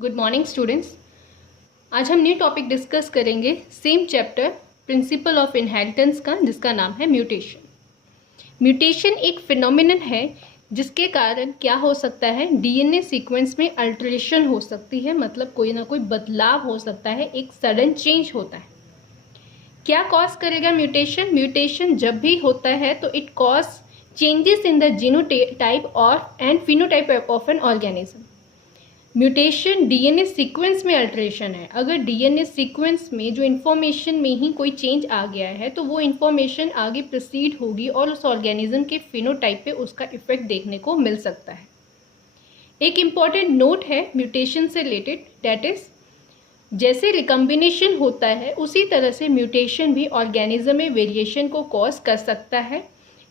Good morning students. आज हम new topic discuss करेंगे same chapter principle of inheritance का, जिसका नाम है म्यूटेशन। म्यूटेशन एक फिनोमिनन है जिसके कारण क्या हो सकता है, डीएनए सीक्वेंस में अल्टरेशन हो सकती है, मतलब कोई ना कोई बदलाव हो सकता है, एक सडन चेंज होता है। क्या कॉज करेगा म्यूटेशन? म्यूटेशन जब भी होता है तो it cause changes in the genotype और and phenotype of an organism. Mutation DNA sequence में अल्टरेशन है। अगर डीएनए सीक्वेंस में जो इन्फॉर्मेशन में ही कोई चेंज आ गया है तो वो इन्फॉर्मेशन आगे प्रोसीड होगी और उस ऑर्गेनिज्म के फिनोटाइप पे उसका इफेक्ट देखने को मिल सकता है। एक इम्पॉर्टेंट नोट है म्यूटेशन से रिलेटेड, दैट इज जैसे रिकम्बिनेशन होता है उसी तरह से म्यूटेशन भी ऑर्गेनिज्म में वेरिएशन को कॉज कर सकता है।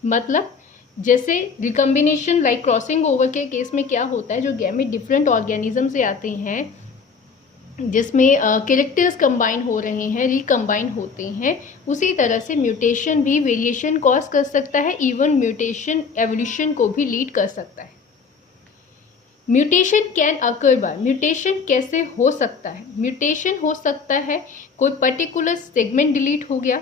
मतलब जैसे रिकम्बिनेशन लाइक क्रॉसिंग ओवर के केस में क्या होता है, जो गैमेट डिफरेंट ऑर्गेनिज्म से आते हैं जिसमें कैरेक्टर्स कंबाइन हो रहे हैं, रिकम्बाइन होते हैं, उसी तरह से म्यूटेशन भी वेरिएशन कॉज कर सकता है। इवन म्यूटेशन एवोल्यूशन को भी लीड कर सकता है। Mutation can occur by, mutation कैसे हो सकता है? म्यूटेशन हो सकता है कोई पर्टिकुलर सेगमेंट डिलीट हो गया,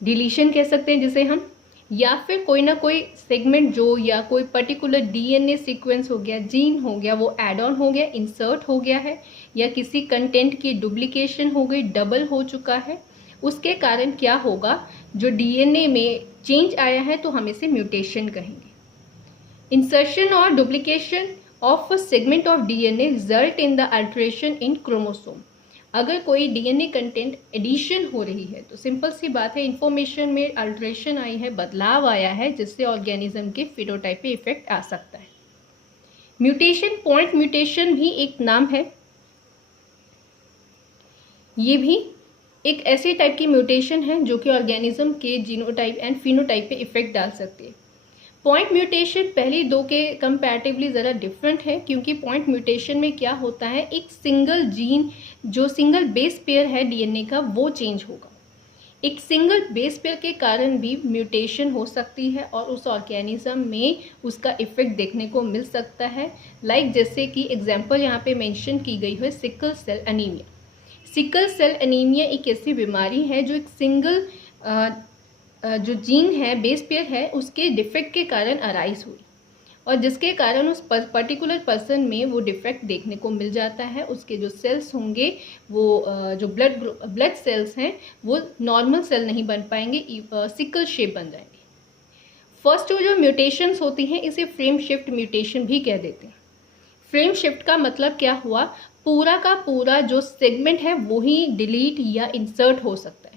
डिलीशन कह सकते हैं जिसे हम, या फिर कोई ना कोई सेगमेंट जो या कोई पर्टिकुलर डीएनए सीक्वेंस हो गया, जीन हो गया, वो एड ऑन हो गया, इंसर्ट हो गया है, या किसी कंटेंट की डुप्लीकेशन हो गई, डबल हो चुका है। उसके कारण क्या होगा, जो डीएनए में चेंज आया है तो हम इसे म्यूटेशन कहेंगे। इंसर्शन और duplication of a segment of DNA result in the alteration in chromosome. अगर कोई डीएनए कंटेंट एडिशन हो रही है तो सिंपल सी बात है, इंफॉर्मेशन में अल्टरेशन आई है, बदलाव आया है, जिससे ऑर्गेनिज्म के फिनोटाइप पे इफेक्ट आ सकता है। म्यूटेशन, पॉइंट म्यूटेशन भी एक नाम है। ये भी एक ऐसे टाइप की म्यूटेशन है जो कि ऑर्गेनिज्म के जीनोटाइप एंड फिनोटाइप पे इफेक्ट डाल सकती है। पॉइंट म्यूटेशन पहली दो के कंपैरेटिवली ज़रा डिफरेंट है, क्योंकि पॉइंट म्यूटेशन में क्या होता है, एक सिंगल जीन जो सिंगल बेस पेयर है डीएनए का वो चेंज होगा। एक सिंगल बेस पेयर के कारण भी म्यूटेशन हो सकती है और उस ऑर्गेनिज्म में उसका इफेक्ट देखने को मिल सकता है। लाइक जैसे कि एग्जांपल यहाँ पे मेंशन की गई है sickle cell anaemia. Sickle cell anaemia एक ऐसी बीमारी है जो एक सिंगल जो जीन है, बेस पेयर है, उसके डिफेक्ट के कारण अराइज हुई और जिसके कारण उस पर्टिकुलर पर्सन में वो डिफेक्ट देखने को मिल जाता है। उसके जो सेल्स होंगे वो जो ब्लड सेल्स हैं वो नॉर्मल सेल नहीं बन पाएंगे, सिकल शेप बन जाएंगे। फर्स्ट जो म्यूटेशंस होती हैं इसे फ्रेम शिफ्ट म्यूटेशन भी कह देते हैं। फ्रेम शिफ्ट का मतलब क्या हुआ, पूरा का पूरा जो सेगमेंट है वही डिलीट या इंसर्ट हो सकता है।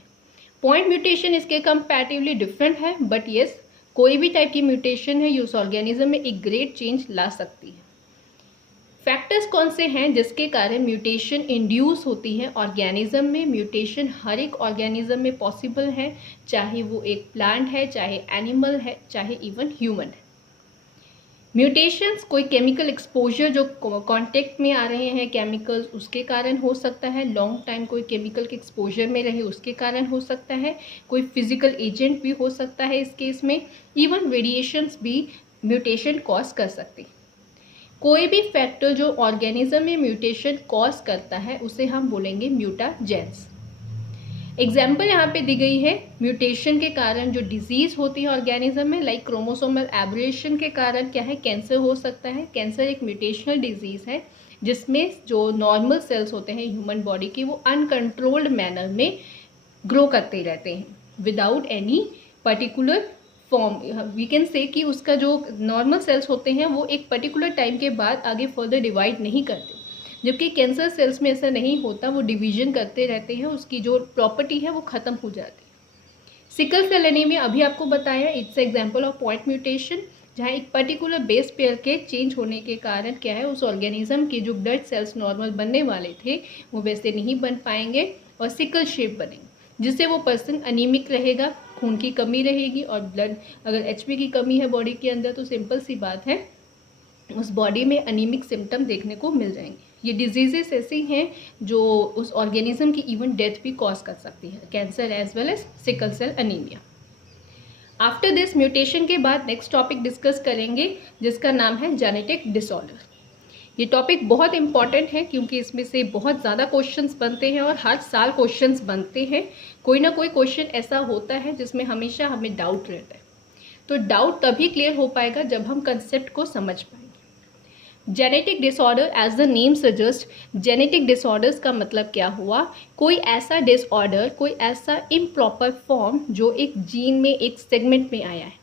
पॉइंट म्यूटेशन इसके कंपैरेटिवली डिफरेंट है, बट येस कोई भी टाइप की म्यूटेशन है ये उस ऑर्गेनिज्म में एक ग्रेट चेंज ला सकती है। फैक्टर्स कौन से हैं जिसके कारण म्यूटेशन इंड्यूस होती है ऑर्गेनिज्म में? म्यूटेशन हर एक ऑर्गेनिज्म में पॉसिबल है, चाहे वो एक प्लांट है, चाहे एनिमल है, चाहे इवन ह्यूमन है। म्यूटेशंस कोई केमिकल एक्सपोजर जो कांटेक्ट में आ रहे हैं केमिकल्स, उसके कारण हो सकता है। लॉन्ग टाइम कोई केमिकल के एक्सपोजर में रहे उसके कारण हो सकता है। कोई फिजिकल एजेंट भी हो सकता है इस केस में। इवन वेरिएशंस भी म्यूटेशन कॉज कर सकते हैं। कोई भी फैक्टर जो ऑर्गेनिज्म में म्यूटेशन कॉज करता है उसे हम बोलेंगे म्यूटाजेंस। एग्जाम्पल यहाँ पे दी गई है म्यूटेशन के कारण जो डिजीज होती है ऑर्गेनिज्म में, लाइक क्रोमोसोमल एब्रेशन के कारण क्या है, कैंसर हो सकता है। कैंसर एक म्यूटेशनल डिजीज है जिसमें जो नॉर्मल सेल्स होते हैं ह्यूमन बॉडी के वो अनकंट्रोल्ड मैनर में ग्रो करते रहते हैं without any particular form. We can say कि उसका जो नॉर्मल सेल्स होते हैं वो एक पर्टिकुलर टाइम के बाद आगे फर्दर डिवाइड नहीं करते, जबकि कैंसर सेल्स में ऐसा नहीं होता, वो डिवीजन करते रहते हैं, उसकी जो प्रॉपर्टी है वो खत्म हो जाती है। सिकल सेल एनीमिया अभी आपको बताया, it's example of point mutation, जहाँ एक पर्टिकुलर बेस पेयर के चेंज होने के कारण क्या है, उस ऑर्गेनिज्म के जो ब्लड सेल्स नॉर्मल बनने वाले थे वो वैसे नहीं बन पाएंगे और सिकल शेप बनेंगे, जिससे वो पर्सन अनीमिक रहेगा, खून की कमी रहेगी। और ब्लड अगर एचबी की कमी है बॉडी के अंदर तो सिंपल सी बात है उस बॉडी में अनीमिक सिम्टम देखने को मिल जाएंगे। ये डिजीजेस ऐसी हैं जो उस ऑर्गेनिज्म की इवन डेथ भी कॉज कर सकती है, cancer as well as sickle cell anaemia. After this mutation के बाद नेक्स्ट टॉपिक डिस्कस करेंगे जिसका नाम है जेनेटिक डिसऑर्डर। ये टॉपिक बहुत इंपॉर्टेंट है क्योंकि इसमें से बहुत ज़्यादा क्वेश्चंस बनते हैं और हर साल क्वेश्चंस बनते हैं। कोई ना कोई क्वेश्चन ऐसा होता है जिसमें हमेशा हमें डाउट रहता है, तो डाउट तभी क्लियर हो पाएगा जब हम कंसेप्ट को समझ पाएंगे। Genetic disorder, as the name suggest, genetic disorders का मतलब क्या हुआ? कोई ऐसा डिसऑर्डर, कोई ऐसा इम्प्रॉपर फॉर्म जो एक जीन में, एक सेगमेंट में आया है,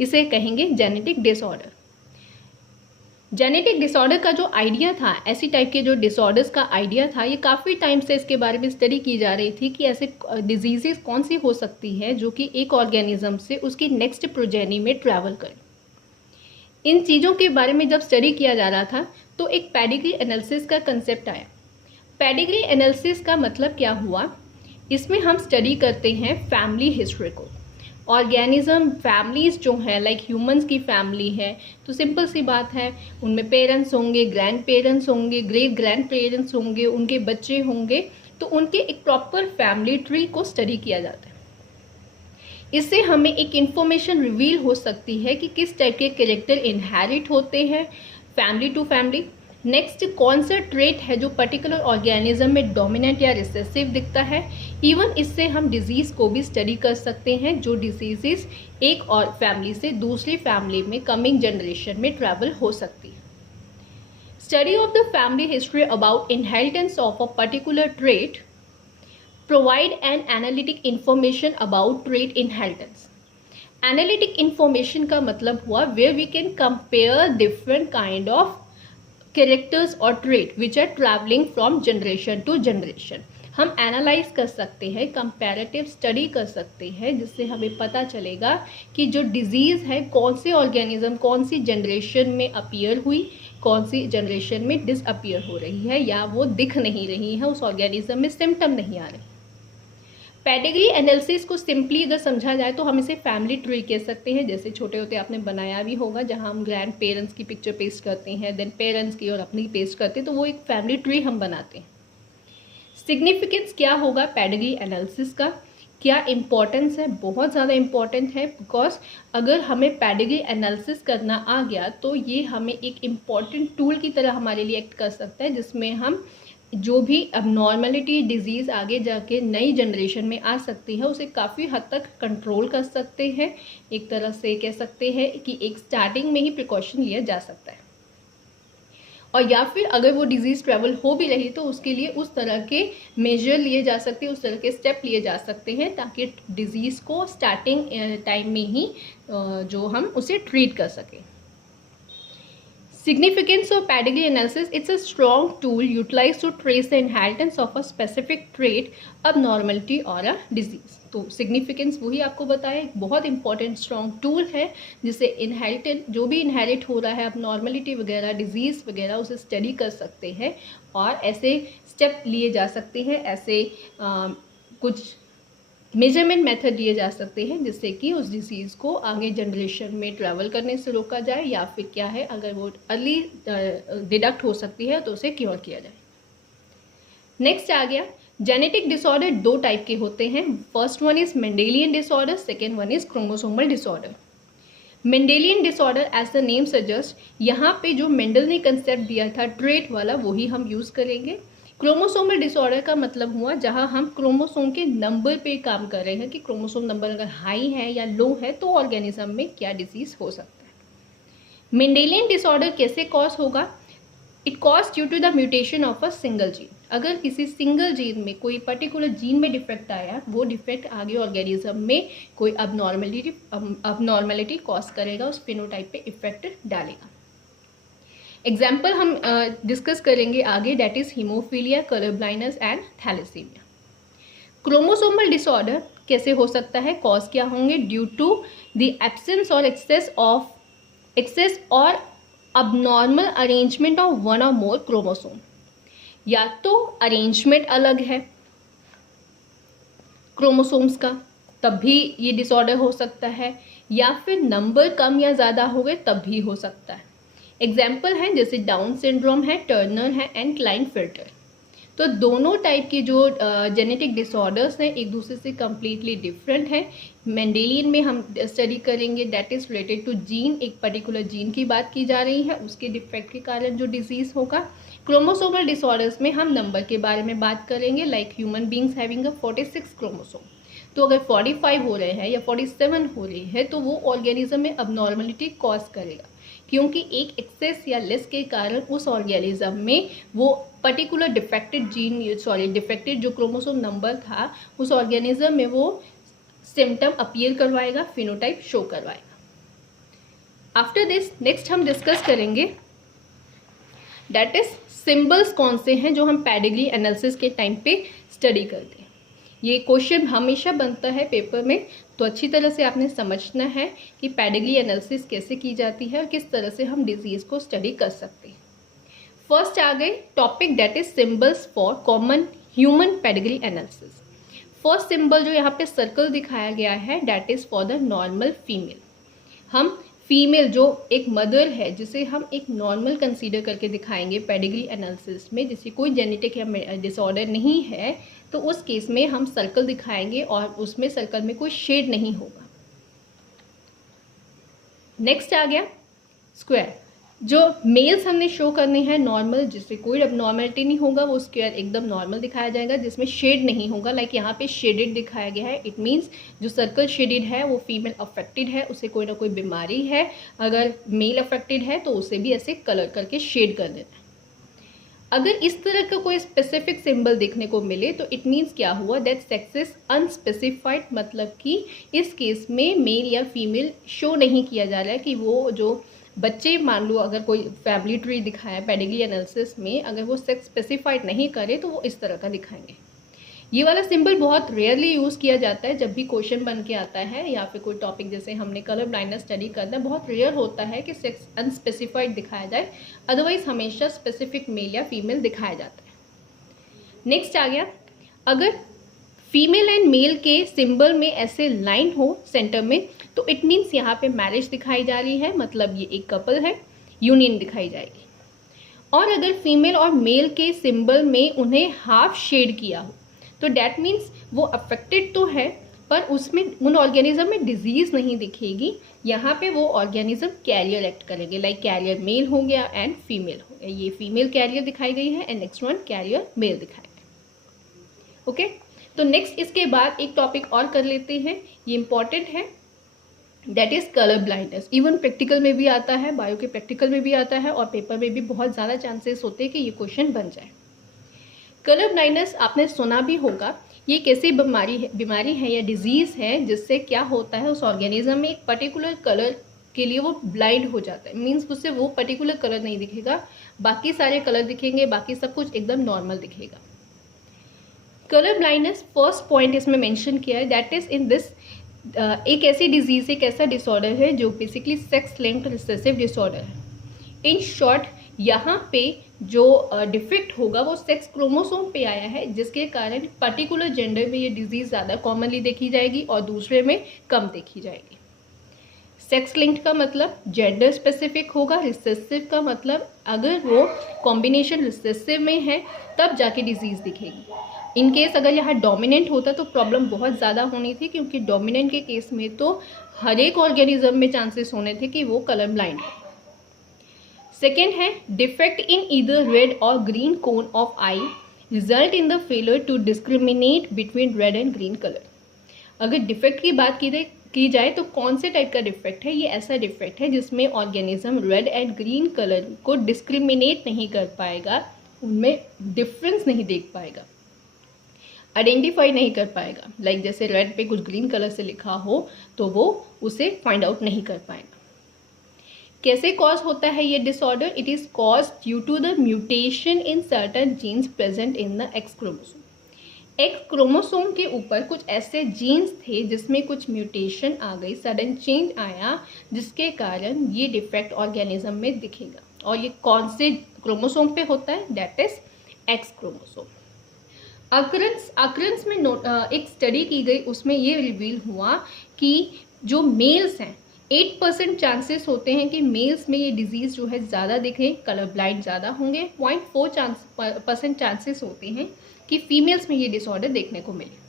इसे कहेंगे जेनेटिक डिसऑर्डर। जेनेटिक डिसऑर्डर का जो आइडिया था, ऐसी टाइप के जो डिसऑर्डर्स का आइडिया था, ये काफ़ी टाइम से इसके बारे में स्टडी की जा रही थी कि ऐसे डिजीजेस कौन सी हो सकती है जो कि एक ऑर्गेनिज्म से उसकी नेक्स्ट प्रोजेनी में ट्रैवल करे। इन चीज़ों के बारे में जब स्टडी किया जा रहा था तो एक पेडिग्री एनालिसिस का कंसेप्ट आया। पेडिग्री एनालिसिस का मतलब क्या हुआ? इसमें हम स्टडी करते हैं फैमिली हिस्ट्री को। ऑर्गेनिज्म फैमिलीज जो है, लाइक ह्यूमंस की फैमिली है, तो सिंपल सी बात है, उनमें पेरेंट्स होंगे, ग्रैंड पेरेंट्स होंगे, ग्रेट ग्रैंड पेरेंट्स होंगे, उनके बच्चे होंगे, तो उनके एक प्रॉपर फैमिली ट्री को स्टडी किया जाता है। इससे हमें एक इन्फॉर्मेशन रिवील हो सकती है कि किस टाइप के कैरेक्टर इनहेरिट होते हैं फैमिली टू फैमिली। नेक्स्ट, कौन सा ट्रेट है जो पर्टिकुलर ऑर्गेनिज्म में डोमिनेंट या रिसेसिव दिखता है। इवन इससे हम डिजीज़ को भी स्टडी कर सकते हैं, जो डिजीजेस एक और फैमिली से दूसरी फैमिली में कमिंग जनरेशन में ट्रैवल हो सकती है। Study of the family history about inheritance of a particular trait provide an analytic information about trait inheritance. Analytic information का मतलब हुआ where we can compare different kind of characters or trait which are traveling from generation to generation. हम analyse कर सकते हैं, comparative study कर सकते हैं, जिससे हमें पता चलेगा कि जो डिजीज़ है कौन से ऑर्गेनिज्म, कौन सी जनरेशन में अपीयर हुई, कौन सी जनरेशन में डिसअपीयर हो रही है या वो दिख नहीं रही है, उस ऑर्गेनिज्म में सिम्टम नहीं आ रहे। पेडिग्री एनालिसिस को सिंपली अगर समझा जाए तो हम इसे फैमिली ट्री कह सकते हैं। जैसे छोटे होते आपने बनाया भी होगा, जहां हम ग्रैंड पेरेंट्स की पिक्चर पेस्ट करते हैं, देन पेरेंट्स की और अपनी पेस्ट करते हैं, तो वो एक फैमिली ट्री हम बनाते हैं। सिग्निफिकेंस क्या होगा पेडिग्री एनालिसिस का, क्या इम्पोर्टेंस है? बहुत ज़्यादा इम्पॉर्टेंट है, बिकॉज अगर हमें पेडिग्री एनालिसिस करना आ गया तो ये हमें एक इम्पॉर्टेंट टूल की तरह हमारे लिए एक्ट कर सकता है, जिसमें हम जो भी अबनॉर्मलिटी डिजीज़ आगे जाके नई जनरेशन में आ सकती है उसे काफ़ी हद तक कंट्रोल कर सकते हैं। एक तरह से कह सकते हैं कि एक स्टार्टिंग में ही प्रिकॉशन लिया जा सकता है, और या फिर अगर वो डिजीज़ ट्रैवल हो भी रही तो उसके लिए उस तरह के मेजर लिए जा सकते हैं, उस तरह के स्टेप लिए जा सकते हैं ताकि डिजीज़ को स्टार्टिंग टाइम में ही जो हम उसे ट्रीट कर सकें। Significance of pedigree analysis, it's a strong tool utilized to trace the inheritance of a specific trait, abnormality or a disease. तो significance वही आपको बताया, एक बहुत इंपॉर्टेंट स्ट्रॉन्ग टूल है जिससे इनहेरिटेड जो भी इनहेरिट हो रहा है, abnormality वगैरह, डिजीज़ वगैरह, उसे स्टडी कर सकते हैं और ऐसे स्टेप लिए जा सकते हैं, ऐसे कुछ मेजरमेंट मेथड लिए जा सकते हैं जिससे कि उस डिसीज़ को आगे जनरेशन में ट्रैवल करने से रोका जाए, या फिर क्या है अगर वो अर्ली डिडक्ट हो सकती है तो उसे क्योर किया जाए। नेक्स्ट आ गया जेनेटिक डिसऑर्डर। दो टाइप के होते हैं, first one is Mendelian disorder, second one is chromosomal disorder. Mendelian disorder as the name suggest, यहाँ पे जो मेंडल ने कंसेप्ट दिया था ट्रेट वाला वही हम यूज़ करेंगे। क्रोमोसोमल डिसऑर्डर का मतलब हुआ जहां हम क्रोमोसोम के नंबर पे काम कर रहे हैं कि क्रोमोसोम नंबर अगर हाई है या लो है तो ऑर्गेनिज्म में क्या डिजीज़ हो सकता है। मेंडेलियन डिसऑर्डर कैसे कॉज होगा? It cause due to the mutation of a single gene. अगर किसी सिंगल जीन में कोई पर्टिकुलर जीन में डिफेक्ट आया, वो डिफेक्ट आगे ऑर्गेनिज्म में कोई अबनॉर्मेलिटी कॉज करेगा, उस फिनोटाइप पे इफेक्ट डालेगा। एग्जाम्पल हम डिस्कस करेंगे आगे, that is haemophilia, colour blindness and thalassaemia. Chromosomal disorder कैसे हो सकता है, कॉज क्या होंगे? Due to the absence or excess or abnormal arrangement of one or more chromosome. या तो अरेंजमेंट अलग है क्रोमोसोम्स का, तब भी ये डिसऑर्डर हो सकता है, या फिर नंबर कम या ज़्यादा हो गए तब भी हो सकता है। एग्जाम्पल हैं जैसे डाउन सिंड्रोम है, टर्नर है एंड क्लाइनफिल्टर। तो दोनों टाइप के जो जेनेटिक डिसऑर्डर्स हैं एक दूसरे से कम्प्लीटली डिफरेंट हैं। मेंडेलियन में हम स्टडी करेंगे, that is related to gene, एक पर्टिकुलर जीन की बात की जा रही है, उसके डिफेक्ट के कारण जो डिजीज़ होगा। क्रोमोसोमल डिसऑर्डर्स में हम नंबर के बारे में बात करेंगे, like human beings having a 46 chromosome. तो अगर 45 हो रहे हैं या 47 हो रही है तो वो ऑर्गेनिज्म में अबनॉर्मलिटी कॉज करेगा, क्योंकि एक एक्सेस या लेस के कारण उस ऑर्गेनिज्म में वो पर्टिकुलर डिफेक्टेड जो क्रोमोसोम नंबर था उस ऑर्गेनिज्म में वो सिम्टम अपीयर करवाएगा, फिनोटाइप शो करवाएगा। आफ्टर दिस नेक्स्ट हम डिस्कस करेंगे दैट इज सिंबल्स कौन से हैं जो हम पेडिग्री एनालिसिस के टाइम पे स्टडी करते हैं। ये क्वेश्चन हमेशा बनता है पेपर में, तो अच्छी तरह से आपने समझना है कि पेडिग्री एनालिसिस कैसे की जाती है और किस तरह से हम डिजीज़ को स्टडी कर सकते हैं। फर्स्ट आ गए topic that is symbols for common human pedigree analysis. First symbol जो यहाँ पे सर्कल दिखाया गया है that is for the normal female. हम फीमेल जो एक मदर है जिसे हम एक नॉर्मल कंसीडर करके दिखाएंगे पेडिग्री एनालिसिस में, जिसे कोई जेनेटिक या डिसऑर्डर नहीं है, तो उस केस में हम सर्कल दिखाएंगे और उसमें सर्कल में कोई शेड नहीं होगा। नेक्स्ट आ गया स्क्वायर। जो मेल्स हमने शो करने हैं नॉर्मल, जिससे कोई अबनॉर्मलिटी नहीं होगा, वो स्क्वायर एकदम नॉर्मल दिखाया जाएगा जिसमें शेड नहीं होगा, लाइक यहाँ पे शेडेड दिखाया गया है। इट मीन्स जो सर्कल शेडेड है वो फीमेल अफेक्टेड है, उसे कोई ना कोई बीमारी है। अगर मेल अफेक्टेड है तो उसे भी ऐसे कलर करके शेड कर देना है। अगर इस तरह का कोई स्पेसिफिक सिंबल देखने को मिले तो इट मीन्स क्या हुआ, दैट सेक्स इज अनस्पेसिफाइड, मतलब कि इस केस में मेल या फीमेल शो नहीं किया जा रहा है कि वो जो बच्चे, मान लो अगर कोई फैमिली ट्री दिखाया पेडिग्री एनालिसिस में, अगर वो सेक्स स्पेसिफाइड नहीं करे तो वो इस तरह का दिखाएंगे। ये वाला सिंबल बहुत रेयरली यूज़ किया जाता है जब भी क्वेश्चन बन के आता है या फिर कोई टॉपिक जैसे हमने कलर ब्लाइंडनेस स्टडी करना है, बहुत रेयर होता है कि सेक्स अनस्पेसिफाइड दिखाया जाए, अदरवाइज हमेशा स्पेसिफिक मेल या फीमेल दिखाया जाता है। नेक्स्ट आ गया, अगर फीमेल एंड मेल के सिंबल में ऐसे लाइन हो सेंटर में तो इट मीन्स यहाँ पे मैरिज दिखाई जा रही है, मतलब ये एक कपल है, यूनियन दिखाई जाएगी। और अगर फीमेल और मेल के सिंबल में उन्हें हाफ शेड किया हो तो डैट मीन्स वो अफेक्टेड तो है पर उसमें उन ऑर्गेनिज्म में डिजीज़ नहीं दिखेगी, यहाँ पे वो ऑर्गेनिज्म कैरियर एक्ट करेंगे, लाइक कैरियर मेल हो गया एंड फीमेल हो गया। ये फीमेल कैरियर दिखाई गई है and next one carrier male दिखाई गई। ओके, तो नेक्स्ट इसके बाद एक टॉपिक और कर लेते हैं, ये इंपॉर्टेंट है, that is colour blindness. Even practical में भी आता है, बायो के प्रैक्टिकल में भी आता है और पेपर में भी बहुत ज़्यादा चांसेस होते हैं कि ये क्वेश्चन बन जाए। कलर ब्लाइंडनेस आपने सुना भी होगा, ये कैसी बीमारी है या डिजीज़ है जिससे क्या होता है, उस ऑर्गेनिज्म में एक पर्टिकुलर कलर के लिए वो ब्लाइंड हो जाता है, मीन्स उससे वो पर्टिकुलर कलर नहीं दिखेगा, बाकी सारे कलर दिखेंगे, बाकी सब कुछ एकदम नॉर्मल दिखेगा। कलर ब्लाइंडनेस फर्स्ट पॉइंट इसमें मेंशन किया है, दैट इज़ इन दिस एक ऐसी डिजीज़, एक ऐसा डिसऑर्डर है जो basically sex linked recessive disorder है। इन शॉर्ट यहाँ पे जो डिफेक्ट होगा वो सेक्स क्रोमोसोम पे आया है, जिसके कारण पर्टिकुलर जेंडर में ये डिजीज़ ज़्यादा कॉमनली देखी जाएगी और दूसरे में कम देखी जाएगी। सेक्स लिंक्ड का मतलब जेंडर स्पेसिफिक होगा, रिसेसिव का मतलब अगर वो कॉम्बिनेशन रिसेसिव में है तब जाके डिजीज़ दिखेगी। इन केस अगर यहाँ डोमिनेंट होता तो प्रॉब्लम बहुत ज़्यादा होनी थी, क्योंकि डोमिनेंट के केस में तो हर एक ऑर्गेनिज्म में चांसेस होने थे कि वो कलर ब्लाइंड हो। सेकेंड है defect in either red or green cone of eye result in the failure to discriminate between red and green colour. अगर डिफेक्ट की बात की जाए तो कौन से टाइप का डिफेक्ट है, ये ऐसा डिफेक्ट है जिसमें organism red and green colour को डिस्क्रिमिनेट नहीं कर पाएगा, उनमें डिफरेंस नहीं देख पाएगा, आइडेंटिफाई नहीं कर पाएगा। लाइक जैसे रेड पे कुछ ग्रीन कलर से लिखा हो तो वो उसे फाइंड आउट नहीं कर पाएगा। कैसे कॉज होता है ये disorder, it is cause due to the mutation in certain genes present in the X chromosome. X chromosome के ऊपर कुछ ऐसे जीन्स थे जिसमें कुछ म्यूटेशन आ गई, सडन चेंज आया, जिसके कारण ये डिफेक्ट ऑर्गेनिज्म में दिखेगा। और ये कौन से क्रोमोसोम पे होता है, दैट इज एक्स क्रोमोसोम। अक्रंस में एक स्टडी की गई, उसमें ये रिवील हुआ कि जो मेल्स हैं 8% चांसेस होते हैं कि मेल्स में ये डिजीज़ जो है ज़्यादा दिखें, कलर ब्लाइंड ज़्यादा होंगे। 0.4% चांसेस होते हैं कि फीमेल्स में ये डिसऑर्डर देखने को मिले।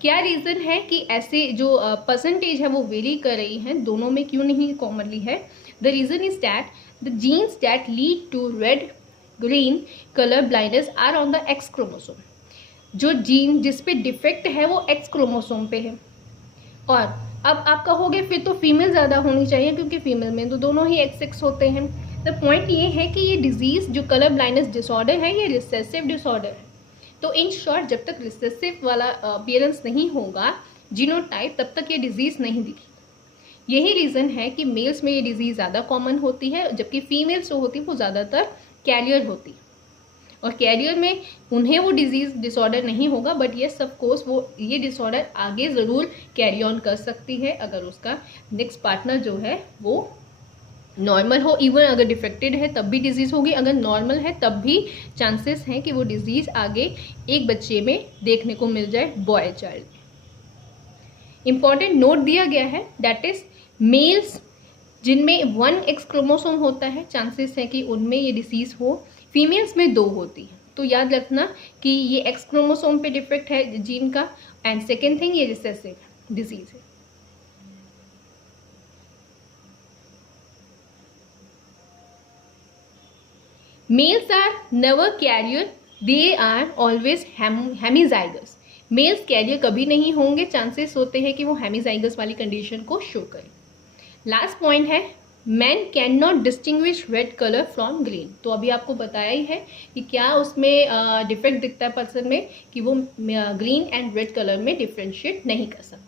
क्या रीज़न है कि ऐसे जो परसेंटेज है वो वेरी कर रही हैं, दोनों में क्यों नहीं कॉमनली है? The reason is that the genes that lead to red green colour blindness are on the X chromosome. जो जीन जिस पे डिफेक्ट है वो एक्स क्रोमोसोम पे है। और अब आप कहोगे फिर तो फीमेल ज़्यादा होनी चाहिए, क्योंकि फीमेल में तो दोनों ही एक्स होते हैं। द पॉइंट ये है कि ये डिजीज़ जो कलर ब्लाइंडनेस डिसऑर्डर है ये रिसेसिव डिसऑर्डर है। तो इन शॉर्ट जब तक रिसेसिव वाला अपीयरेंस नहीं होगा जीनोटाइप, तब तक ये डिजीज़ नहीं दिखी। यही रीज़न है कि मेल्स में ये डिजीज़ ज़्यादा कॉमन होती है, जबकि फीमेल्स जो होती है वो ज़्यादातर कैरियर होती है। और कैरियर में उन्हें वो डिजीज़ डिसऑर्डर नहीं होगा, बट येस ऑफ कोर्स वो ये डिसऑर्डर आगे ज़रूर कैरी ऑन कर सकती है अगर उसका नेक्स्ट पार्टनर जो है वो नॉर्मल हो। इवन अगर डिफेक्टेड है तब भी डिजीज़ होगी, अगर नॉर्मल है तब भी चांसेस हैं कि वो डिजीज़ आगे एक बच्चे में देखने को मिल जाए, बॉय चाइल्ड में। इम्पॉर्टेंट नोट दिया गया है, दैट इज मेल्स जिनमें 1 एक्स क्रोमोसोम होता है चांसेस है कि उनमें ये डिसीज़ हो, फीमेल्स में 2 होती है। तो याद रखना कि ये एक्स क्रोमोसोम पे डिफेक्ट है जीन का, एंड सेकेंड थिंग ये रिसेसिव डिजीज़ है। Males are never carrier, they are always hemizygous. Males carrier कभी नहीं होंगे, चांसेस होते हैं कि वो हेमीजाइगस वाली कंडीशन को शो करें। लास्ट पॉइंट है man can not distinguish red colour from green. तो अभी आपको बताया ही है कि क्या उसमें डिफेक्ट दिखता है पर्सन में कि वो ग्रीन एंड रेड कलर में डिफ्रेंशिएट नहीं कर सकता।